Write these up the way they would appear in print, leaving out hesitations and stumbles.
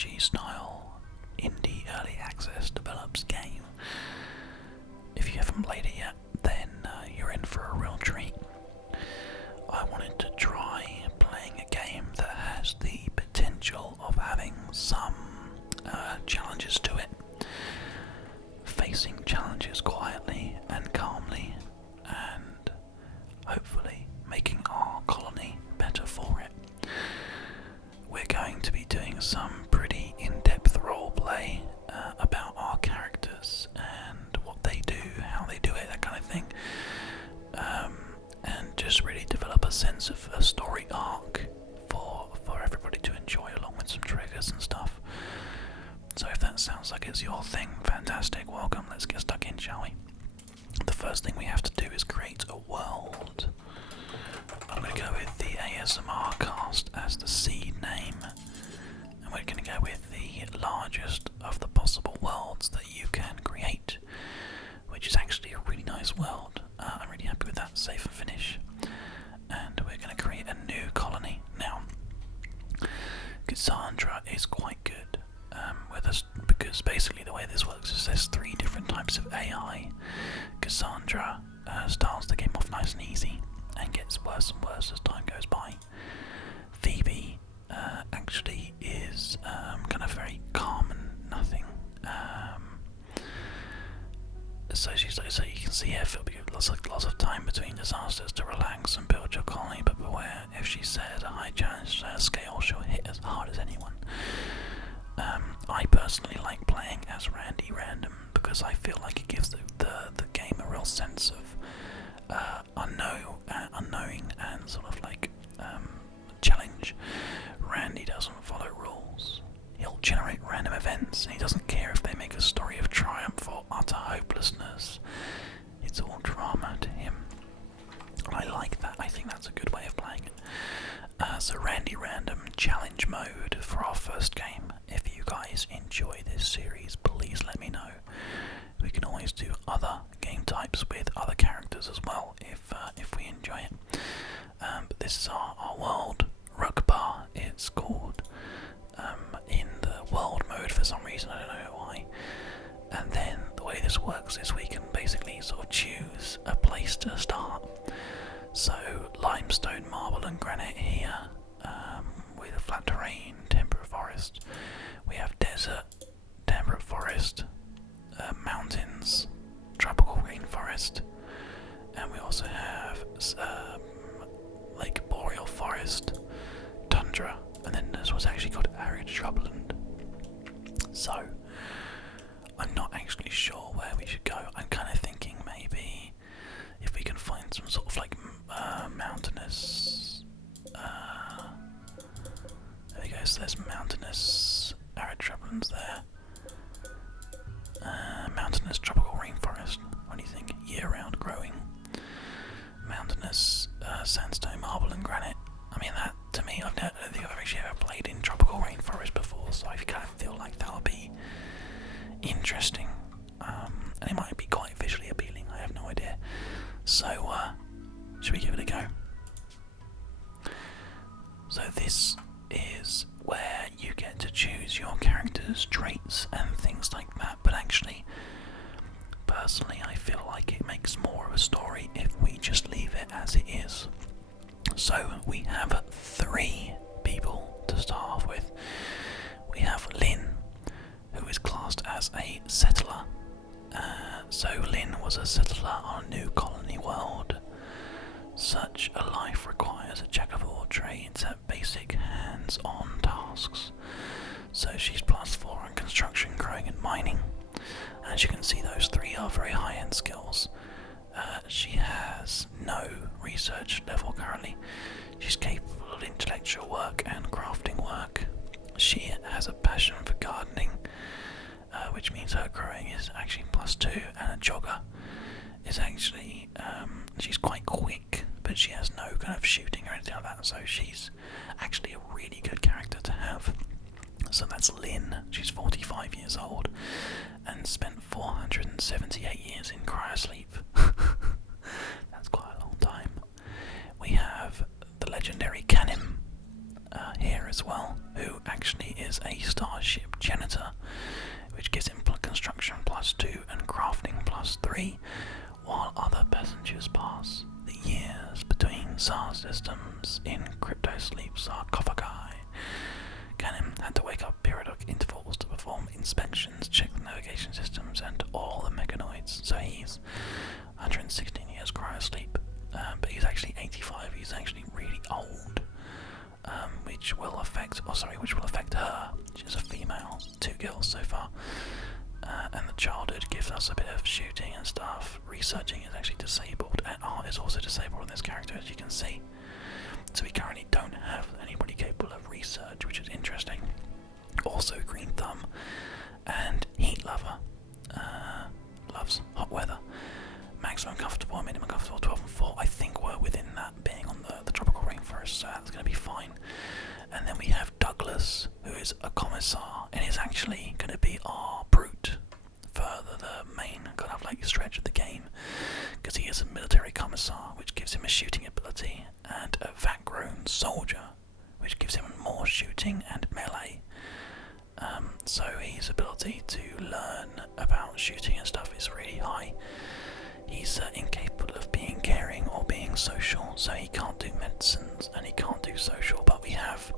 RPG style indie early access develops game. If you haven't played it yet, then you're in for a real treat. I wanted to try playing a game that has the potential of having some challenges to it. Facing challenges quietly and calmly, and hopefully making our colony better for it. We're going to be doing some pretty in-depth roleplay about our characters and what they do, how they do it, that kind of thing. And just really develop a sense of a story arc for everybody to enjoy, along with some triggers and stuff. So if that sounds like it's your thing, fantastic, welcome, let's get stuck in, shall we? The first thing we have to do is create a world. I'm going to go with the ASMRCast as the seed name, and we're going to go with the largest of the possible worlds that you can create, which is actually a really nice world. I'm really happy with that. Save and finish, and we're going to create a new colony. Now, Cassandra is quite good with us, because basically the way this works is there's 3 different types of AI. Cassandra starts the game off nice and easy and gets worse and worse as time goes by. Phoebe actually is kind of very calm and nothing. So you can see here, there'll be lots of time between disasters to relax and build your colony, but beware, if she set a high challenge scale, she'll hit as hard as anyone. I personally like playing as Randy Random because I feel like it gives the game a real sense of unknowing and sort of like challenge. Randy doesn't follow rules. He'll generate random events, and he doesn't care if they make a story of triumph or utter hopelessness. It's all drama to him. I like that. I think that's a good way of playing it. So Randy Random challenge mode for our first game. If you guys enjoy this series, please let me know. We can always do other game types with other characters as well if we enjoy it. But this is our world. Rugbar, it's called. In the world mode for some reason, I don't know why. And then the way this works is we can basically sort of choose a place to start. So limestone, marble and granite here, with a flat terrain, temperate forest. We have desert, temperate forest, mountains, tropical rainforest, and we also have Lake Boreal Forest, tundra, and then this was actually called arid shrubland. So I'm not actually sure where we should go. I'm kind of thinking maybe if we can find some sort of like mountainous. There we go. So there's mountainous arid shrublands there. Mountainous tropical rainforest. What do you think? Year-round growing. Mountainous sandstone, marble, and granite. I mean, that to me, I don't think I've actually ever played in tropical rainforest before, so I kind of feel like that'll be interesting. And it might be quite visually appealing. I have no idea. So, should we give it a go? So this is where you get to choose your character's traits and things like that, but actually, personally, I feel like it makes more of a story if we just leave it as it is. So we have 3 people to start off with. We have Lynn, who is classed as a settler. So Lynn was a settler on a new colony world. Such a life requires a jack of all trades at basic hands-on tasks. So she's +4 on construction, growing and mining. As you can see, those 3 are very high-end skills. She has no research level currently. She's capable of intellectual work and crafting work. She has a passion for gardening, which means her growing is actually +2, and a jogger is actually, she's quite quick, but she has no kind of shooting or anything like that, so she's actually a really good character to have. So that's Lynn. She's 45 years old and spent 478 years in cryosleep. That's quite a long time. We have the legendary Canim here as well, who actually is a starship systems in crypto-sleep sarcophagi. Canem had to wake up periodic intervals to perform inspections, check the navigation systems, and all the mechanoids. So he's 116 years cryosleep, but he's actually 85. He's actually really old, which will affect her. She's a female, 2 girls so far. And the childhood gives us a bit of shooting and stuff. Researching is actually disabled, and art is also disabled in this character, as you can see. So we currently don't have anybody capable of research, which is interesting. Also Green Thumb and Heat Lover. Loves hot weather. Maximum comfortable and minimum comfortable 12 and 4. I think we're within that, being on the tropical rainforest, so that's going to be fine. And then we have Douglas, who is a commissar, and is actually going to be our brute further the main kind of like stretch of the game, because he is a military commissar, which gives him a shooting ability, and a vat-grown soldier, which gives him more shooting and melee. So his ability to learn about shooting and stuff is really high. He's incapable of being caring or being social, so he can't do medicines and he can't do social, but we have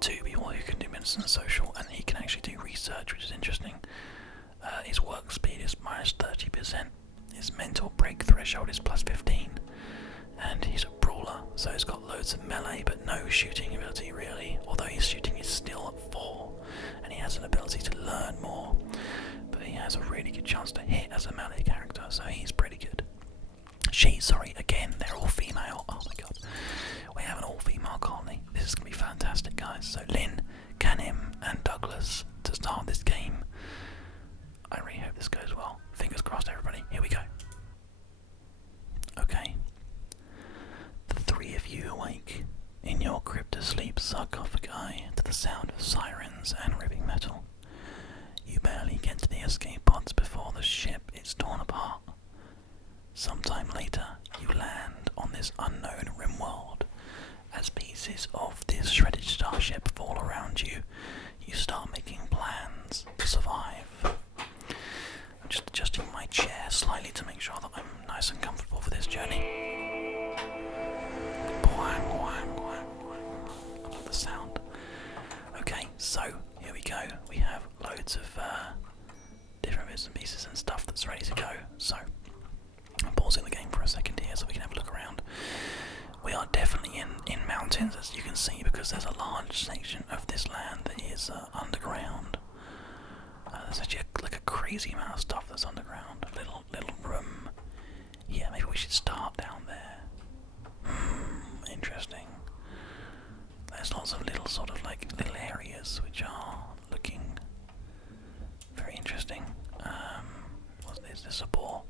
2 people who can do medicine and social, and he can actually do research, which is interesting. His work speed is minus 30%, his mental break threshold is plus 15, and he's a brawler, so he's got loads of melee but no shooting ability really, although his shooting is still at 4, and he has an ability to learn more, but he has a really good chance to hit as a melee character, so he's pretty good. Again, they're all female. Oh my god. We have an all-female colony. This is going to be fantastic, guys. So Lynn, Canem, and Douglas to start this game. I really hope this goes well. Fingers crossed, everybody. Here we go. Okay. The 3 of you awake in your crypto-sleep sarcophagi to the sound of sirens and ripping metal. You barely get to the escape pods before the ship is torn apart. Sometime later, you land on this unknown Rimworld. As pieces of this shredded starship fall around you, you start making plans to survive. I'm just adjusting my chair slightly to make sure that I'm nice and comfortable for this journey. Boing, boing, boing, boing. I love the sound. Okay, so here we go. We have loads of different bits and pieces and stuff that's ready to go. So I'm pausing the game for a second here so we can have a look around. We are definitely in mountains, as you can see, because there's a large section of this land that is underground. There's actually like a crazy amount of stuff that's underground. A little room. Yeah, maybe we should start down there. Interesting. There's lots of little sort of like little areas which are looking very interesting. What's this? This is a ball.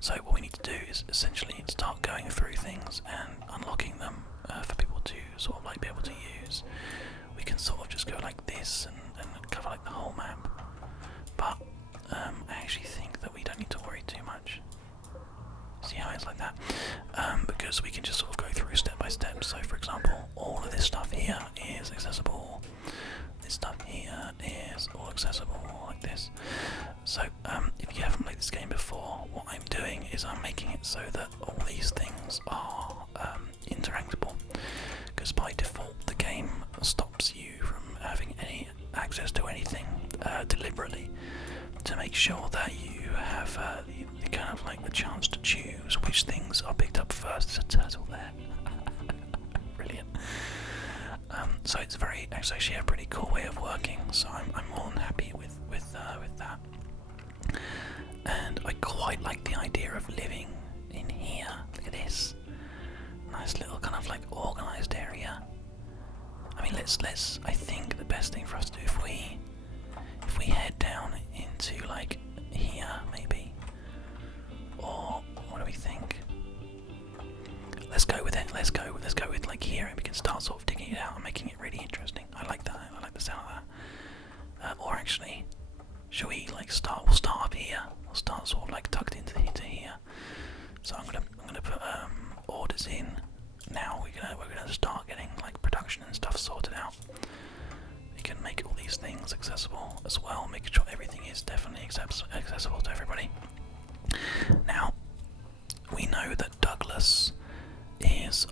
So what we need to do is essentially start going through things and unlocking them for people to sort of like be able to use. We can sort of just go like this and cover like the whole map. But I actually think that we don't need to worry too much. See how it's like that? Because we can just sort of go through step by step. So for example, all of this stuff here is accessible. This stuff here is all accessible like this. So if you haven't played this game before, what I'm doing is I'm making it so that all these things are interactable. Because by default the game stops you from having any access to anything deliberately, to make sure that you have the kind of like the chance to choose which things are picked up first. There's a turtle there. Brilliant. So it's actually a pretty cool way of working. So I'm more than happy with that. And I quite like the idea of living in here. Look at this nice little kind of like organised area. I mean, let's. I think the best thing for us to do if we head down into like here maybe, or what do we think? Let's go with it. Let's go with like here, and we can start sort of digging it out and making it really interesting. I like that. I like the sound of that. Or actually, shall we like start? We'll start up here. We'll start sort of like tucked into here. So I'm gonna put orders in now. We're gonna start getting like production and stuff sorted out. We can make all these things accessible as well, making sure everything is definitely accessible to everybody. Now we know that Douglas is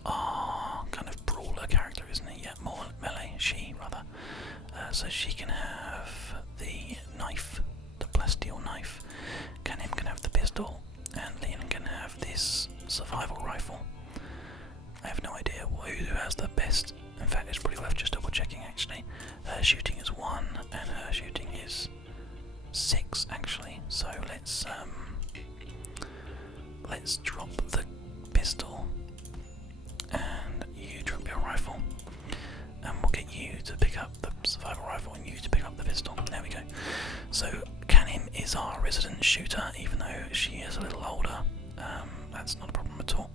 let's drop the pistol, and you drop your rifle, and we'll get you to pick up the survival rifle and you to pick up the pistol. There we go. So Canim is our resident shooter, even though she is a little older. That's not a problem at all.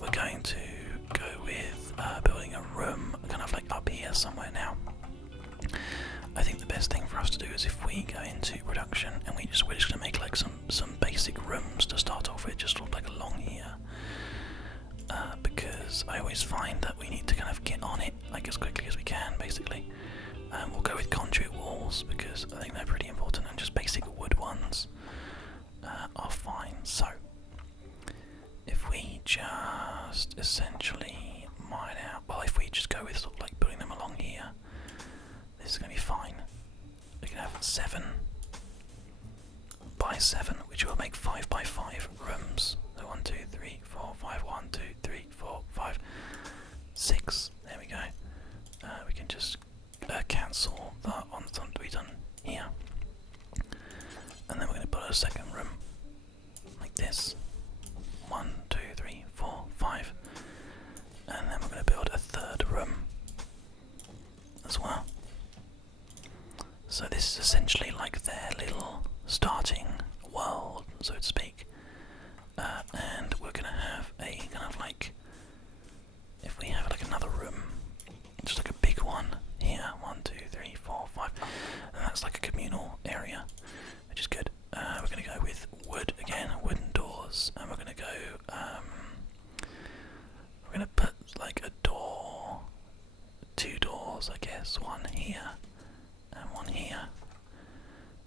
We're going to go with building a room kind of like up here somewhere now. I think the best thing for us to do is if we go into production and we're just going to make like some basic rooms to start off with, just sort of like along here, because I always find that we need to kind of get on it like as quickly as we can, basically. We'll go with conduit walls because I think they're pretty important, and just basic wood ones are fine. So if we just essentially mine out, well, if we just go with sort of like building them along here, this is going to be fine. We can have 7 by 7, which will make 5 by 5 rooms. So 1, 2, 3, 4, 5, 1, 2, 3, 4, 5, 6. There we go. We can just cancel that on something to be done here. And then we're going to put a second room like this. 1, 2, 3, 4, 5. And then we're going to build a third room as well. So this is essentially like their little starting world, so to speak. And we're going to have a kind of like, if we have like another room, just like a big one here, 1, 2, 3, 4, 5, and that's like a communal area, which is good. We're going to go with wood again, wooden doors, and we're going to go, we're going to put like a door, 2 doors I guess, one here and one here,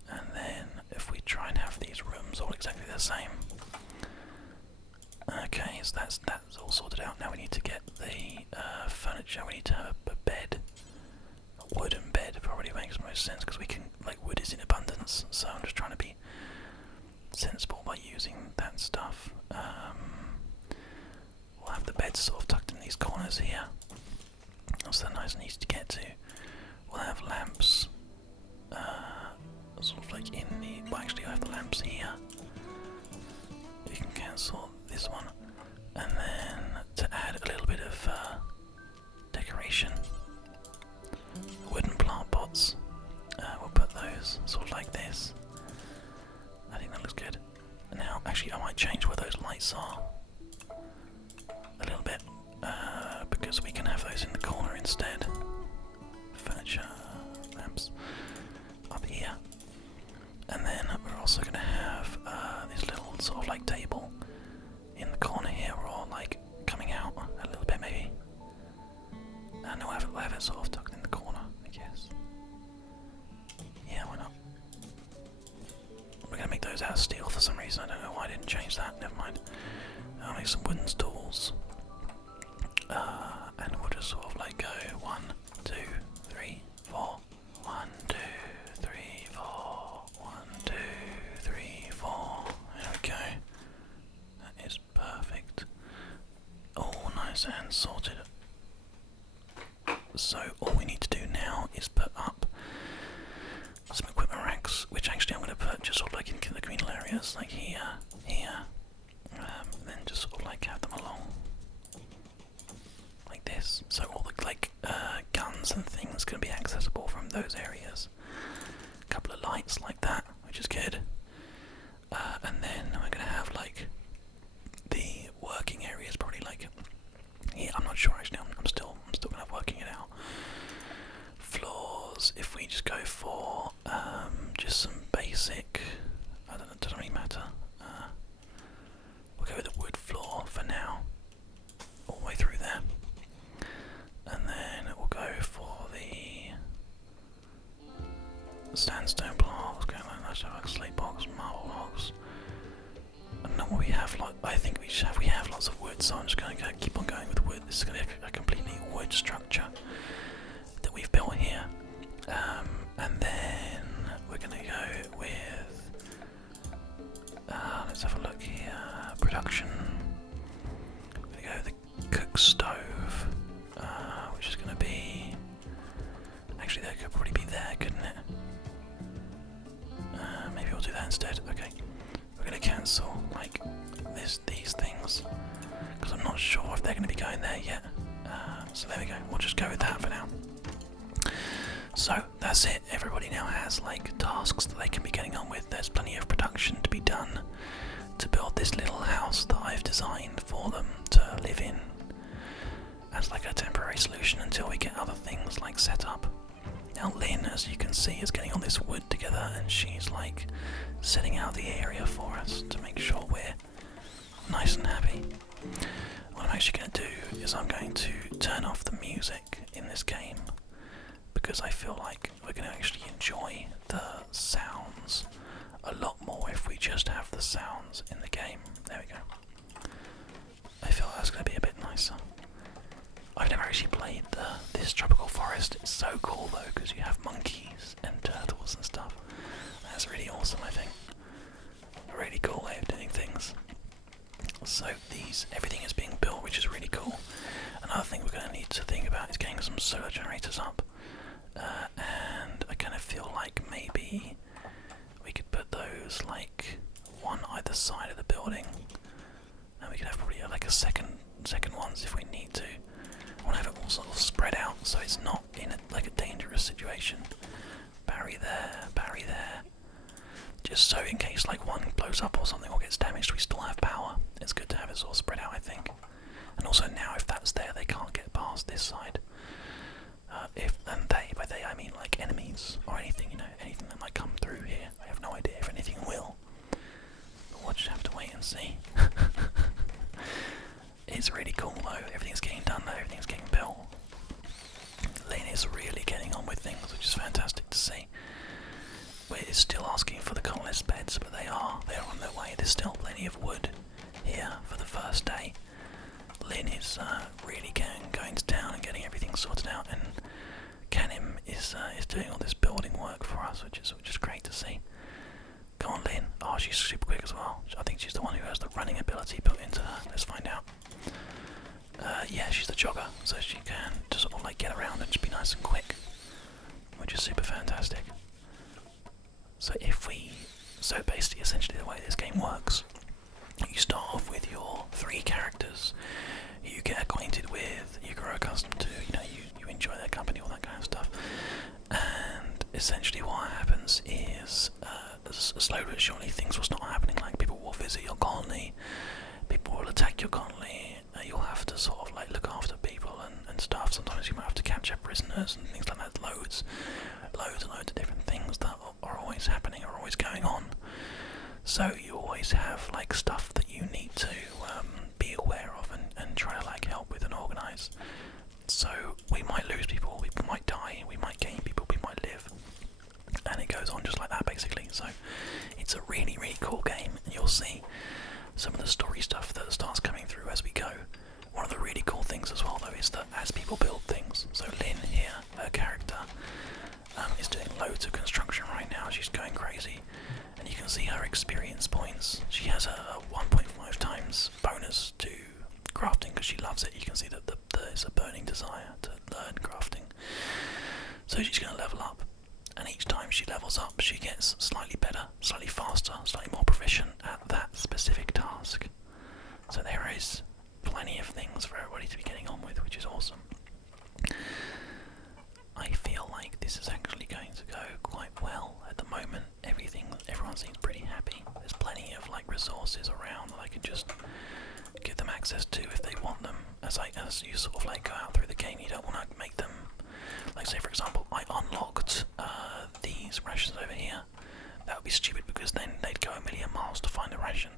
and then if we try and have these rooms all exactly the same. Okay, so that's all sorted out. Now we need to get the furniture. We need to have a bed, a wooden bed. Probably makes most sense because we can, like, wood is in abundance. So I'm just trying to be sensible by using that stuff. We'll have the beds sort of tucked in these corners here, so they're nice and easy to get to. We'll have lamps, sort of like in the. Well, actually, I have the lamps here. You can cancel this one, and then to add a little bit of decoration, wooden plant pots. We'll put those sort of like this. I think that looks good. And now, actually, I might change where those lights are a little bit, because we can have those in the corner instead. Furniture, lamps up here, and then we're also going to have this little sort of like table in the corner here, or like coming out a little bit maybe. And we'll have it sort of tucked in the corner, I guess. Yeah, why not? We're going to make those out of steel for some reason. I don't know why I didn't change that. Never mind. I'll make some wooden stools. And we'll just sort of like go 1, 2, 3, 4. 1, 2, 3, 4. 1, 2, 3, 4. There we go. That is perfect. All nice and sorted. So all we need to do now is put up some equipment racks, which actually I'm going to put just sort of like in the communal areas, like here, then just sort of like have them along like this. So all the like guns and things can be accessible from those areas. A couple of lights like that, which is good. And then we're going to have like the working areas, probably like here. I'm not sure actually. I'm still kind of working it out. Floors. If we just go for just some basic, I don't know, it doesn't really matter. We'll go with the wood floor for now, all the way through there, and then we'll go for the sandstone blocks. Go like that, like slate blocks, marble blocks. I don't know what we have. Like, I think we have lots of wood, so I'm just going to keep on going with wood. This is going to be a completely wood structure that we've built here, and then we're going to go with. Let's have a look here. Production. We're going to go with the cook stove, which is going to be. Actually, that could probably be there, couldn't it? Maybe we'll do that instead. Okay. We're going to cancel like this these things, because I'm not sure if they're going to be going there yet. So there we go. We'll just go with that for now. So that's it. Everybody now has like tasks that they can be getting on with. There's plenty of production to be done to build this little house that I've designed for them to live in as like a temporary solution until we get other things like set up. Now Lynn, as you can see, is getting all this wood together, and she's like setting out the area for us to make sure we're nice and happy. What I'm actually going to do is I'm going to turn off the music in this game, because I feel like we're going to actually enjoy the sounds a lot more if we just have the sounds in the game. There we go. I feel that's going to be a bit nicer. I've never actually played this tropical forest. It's so cool though, because you have monkeys and turtles and stuff. That's really awesome, I think. A really cool way of doing things. So everything is being built, which is really cool. Another thing we're going to need to think about is getting some solar generators up. And I kind of feel like maybe we could put those like one either side of the building, and we could have probably like a second ones if we need to. I want to have it all sort of spread out so it's not in like a dangerous situation. Barry there, just so in case like one blows up or something or gets damaged, we still have power. It's good to have it sort of spread out, I think. And also now if that's there, they can't get past this side. By they I mean like enemies or anything, anything that might come through here. I have no idea if anything will. But we'll just have to wait and see. It's really cool though, everything's getting done though, everything's getting built. Lynn is really getting on with things, which is fantastic to see. We're still asking for the colonist beds, but they're on their way. There's still plenty of wood here for the first day. Lynn is really going to town and getting everything sorted out, and Canim is doing all this building work for us, which is great to see. Go on, Lynn. Oh, she's super quick as well. I think she's the one who has the running ability built into her. Let's find out. Yeah, she's the jogger, so she can just sort of like get around and just be nice and quick, which is super fantastic. So basically, essentially the way this game works, you start off with your 3 characters who you get acquainted with, you grow accustomed to, you enjoy their company, all that kind of stuff. And essentially what happens is, slowly but surely things will start happening, like people will visit your colony, people will attack your colony, you'll have to sort of like look after people and stuff. Sometimes you might have to capture prisoners and things like that. Loads of different things that are always happening, are always going on. So you always have like stuff that you need to be aware of and try to like help with and organise. So we might lose people, we might die, we might gain people, we might live, and it goes on just like that basically. So it's a really, really cool game, and you'll see some of the story stuff that starts coming through as we go. One of the really cool things as well though is that as people build things, so Lynn here, her character, is doing loads of construction right now. She's going crazy, and you can see her experience points. She has a 1.5 times bonus to crafting because she loves it. You can see that there's a burning desire to learn crafting. So she's going to level up, and each time she levels up, she gets slightly better, slightly faster, slightly more proficient at that specific task. So there is plenty of things for everybody to be getting on with, which is awesome. I feel like this is actually going to go quite well at the moment. Everyone seems pretty happy. There's plenty of like resources around that I could just give them access to if they want them. As you sort of like go out through the game, you don't want to make them, like say for example, I unlocked these rations over here. That would be stupid because then they'd go a million miles to find a ration.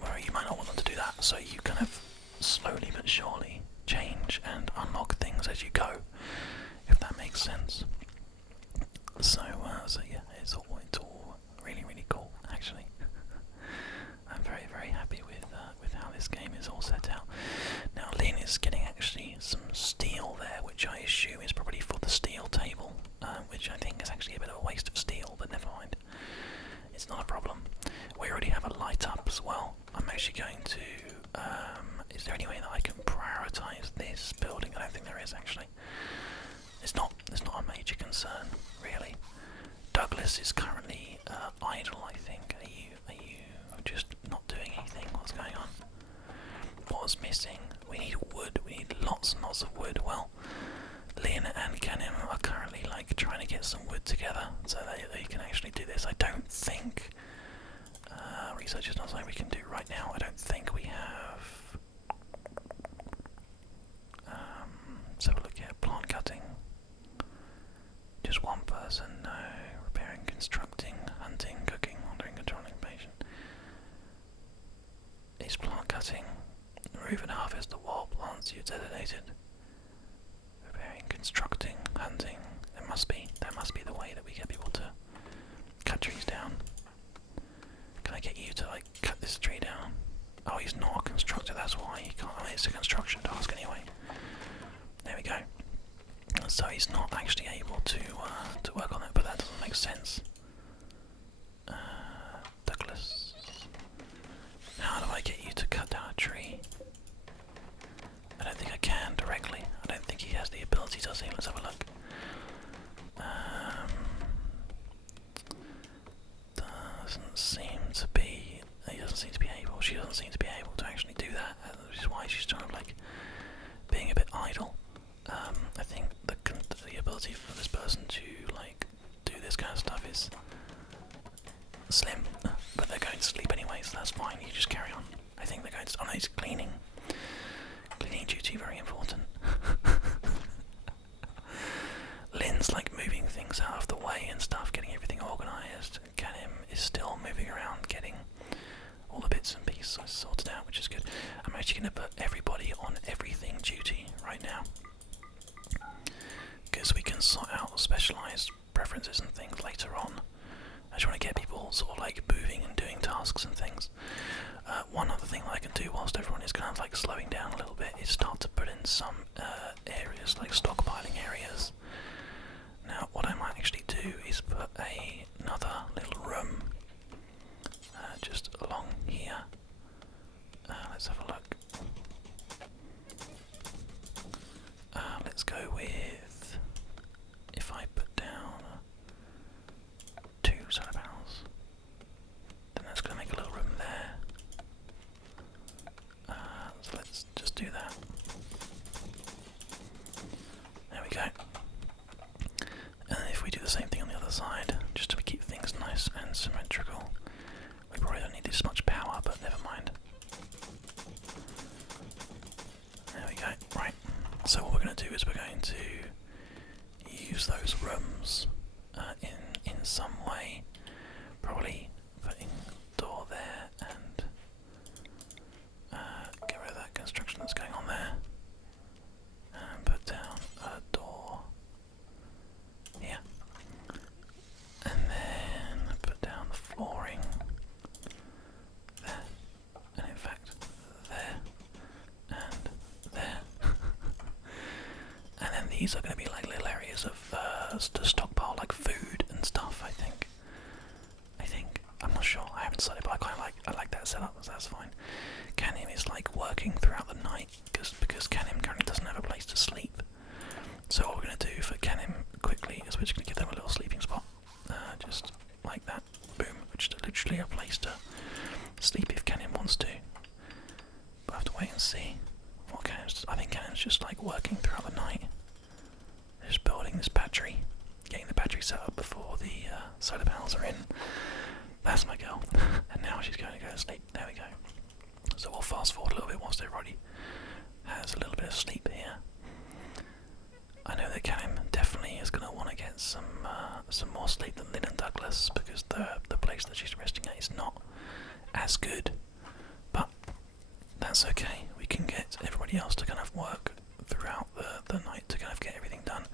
Where you might not want them to do that, so you kind of slowly but surely change and unlock things as you go, if that makes sense. So yeah, it's all really, really cool actually. I'm very, very happy with how this game is all set out. Now Lynn is getting actually some steel there, which I assume is probably for the steel table, which I think is actually a bit of a waste of steel, but never mind. It's not a problem. We already have a light up as well. I'm actually going to, is there any way that I can prioritise this building? I don't think there is actually. It's not a major concern, really. Douglas is currently idle, I think. Are you just not doing anything? What's going Is plant cutting. Remove and harvest the wild plants you've designated. Repairing, constructing, hunting. That must be the way that we get people to cut trees down. Can I get you to like cut this tree down? Oh, he's not a constructor, that's why he can't. I mean, it's a construction task anyway. There we go. So he's not actually able to work on it, but that doesn't make sense. Douglas. How do I get you to cut down a tree? I don't think I can directly. I don't think he has the ability, does he? Let's have a look. Doesn't seem to be. He doesn't seem to be able. She doesn't seem to be able to actually do that. Which is why she's kind of like being a bit idle. I think the ability for this person to like do this kind of stuff is slim, but they're going to sleep anyway, so that's fine. You just carry on. I think they're going to. Oh no, it's cleaning. Cleaning duty, very important. Lynn's like moving things out of the way and stuff, getting everything organised. Canim is still moving around, getting all the bits and pieces sorted out, which is good. I'm actually going to put everybody on everything duty right now, because we can sort out specialised preferences and things later on. I just want to get people sort of like moving and doing tasks and things. One other thing that I can do whilst everyone is kind of like slowing down a little bit is start to put in some areas, like stockpiling areas. Now what I might actually do is put another little room just along here. Let's have a look. Let's go with, if I put down 2 solar panels, then that's going to make a little room there. So let's just do that. There we go. And then if we do the same thing on the other side, just to keep things nice and symmetrical, we probably don't need this much power, but never mind. There we go. Right. So what we're going to do is we're going to use those rooms in some way. Probably putting a door there and get rid of that construction that's going on there. And put down a door here. And then put down the flooring there. And in fact, there. And there. And then these are going to be like little areas of to stockpile like food and stuff, I think. I'm not sure, I haven't decided, but I like that setup, so that's fine. Canim is like working throughout the night because Canim currently doesn't have a place to sleep. So what we're going to do for Canim quickly is we're just going to give them a little sleeping spot. Just like that. Boom. Which is literally a place to sleep if Canim wants to. But I have to wait and see what Canim's. I think Canim's just like working throughout the night. Just building this battery. Getting the battery set up before the solar panels are in. That's my girl. And now she's going to go to sleep. There we go. So we'll fast forward a little bit whilst everybody has a little bit of sleep here. I know that Canim definitely is going to want to get some more sleep than Lynn and Douglas, because the place that she's resting at is not as good. But that's okay. We can get everybody else to kind of work throughout the night to kind of get everything done.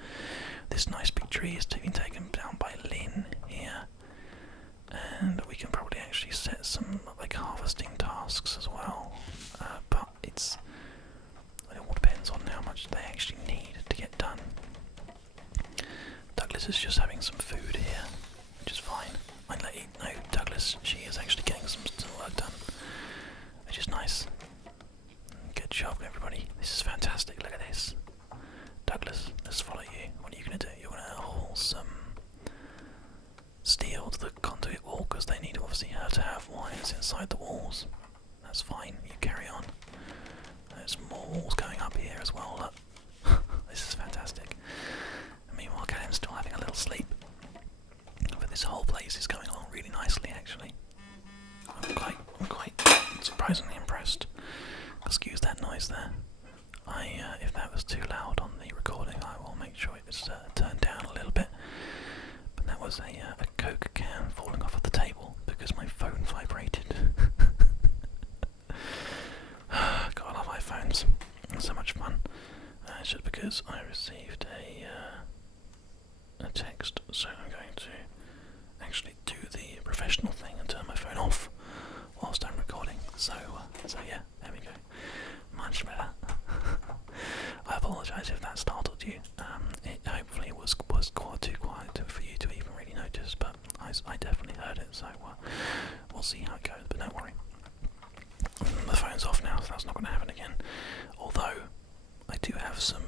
This nice big tree is being taken down by Lynn here. And we can probably actually set some like harvesting tasks as well, but it all depends on how much they actually need to get done. Douglas is just having some food here, which is fine. I'd let you know, Douglas, she is actually getting some work done, which is nice. Good job, everybody. This is fantastic. Look at this. Douglas, let's follow you. What are you going to do? You're going to haul some steel to the conduit wall, because they need obviously her to have wires inside the walls. That's fine, you carry on. There's more walls going up here as well, look. This is fantastic. And meanwhile Canem's still having a little sleep. But this whole place is going along really nicely actually. I'm quite surprisingly impressed. Excuse that noise there. If that was too loud on the recording, I will make sure it was turned down a little bit. But that was a Coke can falling off of the table because my phone vibrated. much fun. It's just because I received a text, so I'm going to actually do the professional thing and turn my phone off whilst I'm recording. So yeah, there we go. Much better. I apologise if that startled you. It hopefully was quite too quiet for you to even really notice, but I definitely heard it. So we'll see how it goes. But don't worry, the phone's off now, so that's not going to happen again. Although I do have some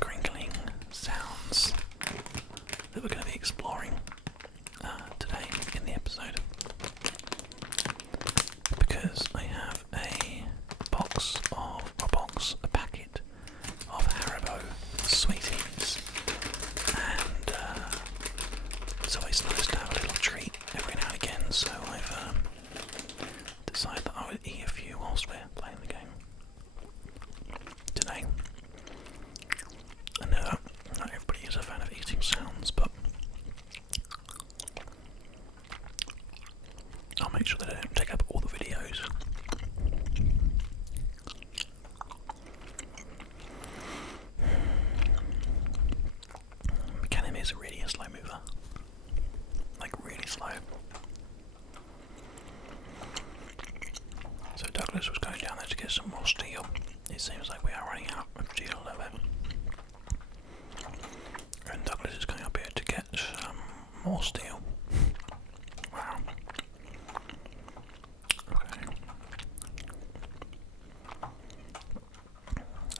crinkling sounds that we're going to be exploring today in the episode, because I have a packet of Haribo Sweeties, and it's always nice to have a little treat every now and again, so I've decided that I would eat a few whilst we're playing the game today. I know not everybody is a fan of eating sounds, but I'll make sure that I don't take up all the videos. Mechanim is really a slow mover. Like, really slow. So Douglas was going down there to get some more steel. It seems like we are running out of steel a little bit. And Douglas is going up here to get some more steel. Wow. Okay.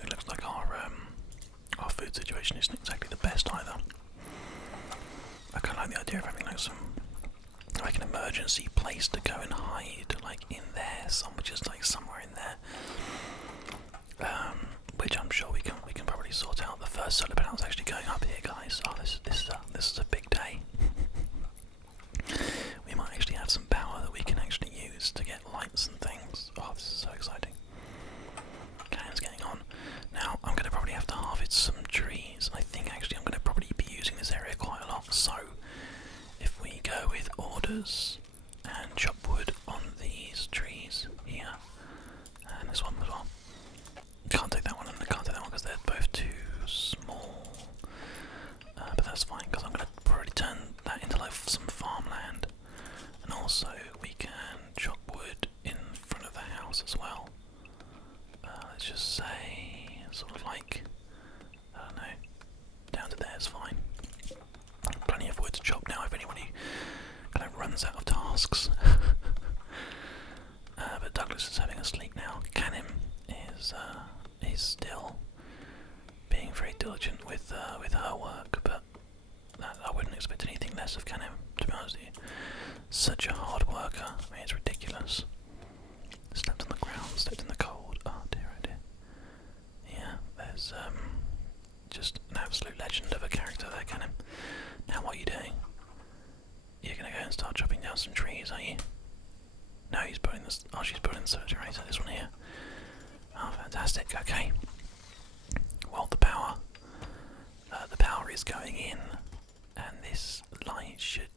It looks like our food situation isn't exactly the best either. I kind of like the idea of having like an emergency place to go and hide, like in there, just like somewhere in there. Which I'm sure we can probably sort out. The first solar panel's actually going up here, guys. Oh, this is a big day. We might actually have some power that we can actually use to get lights and things. Oh, this is so exciting. Cannon's getting on. Now, I'm going to probably have to harvest some trees. I think actually I'm going to probably be using this area quite a lot. So, if we go with orders and chop wood on these trees here, and this one as well. Can't take that one, and I can't take that one because they're both too small. But that's fine, because I'm going to probably turn that into like some farmland. And also, we can chop wood in front of the house as well. Let's just say, sort of like, I don't know, down to there is fine. Plenty of wood to chop now if anybody kind of runs out of tasks. But Douglas is having a sleep now. Canim is still being very diligent with her work, but I wouldn't expect anything less of Canim, to be honest with you. Such a hard worker. I mean, it's ridiculous. Slept on the ground, slept in the cold. Oh dear, oh dear. Yeah, there's just an absolute legend of a character there, Canim. Now what are you doing? You're gonna go and start chopping down some trees, are you? No, he's building this. Oh, she's building the generator. This one here. Oh, fantastic. Okay. Well, the power is going in, and this light should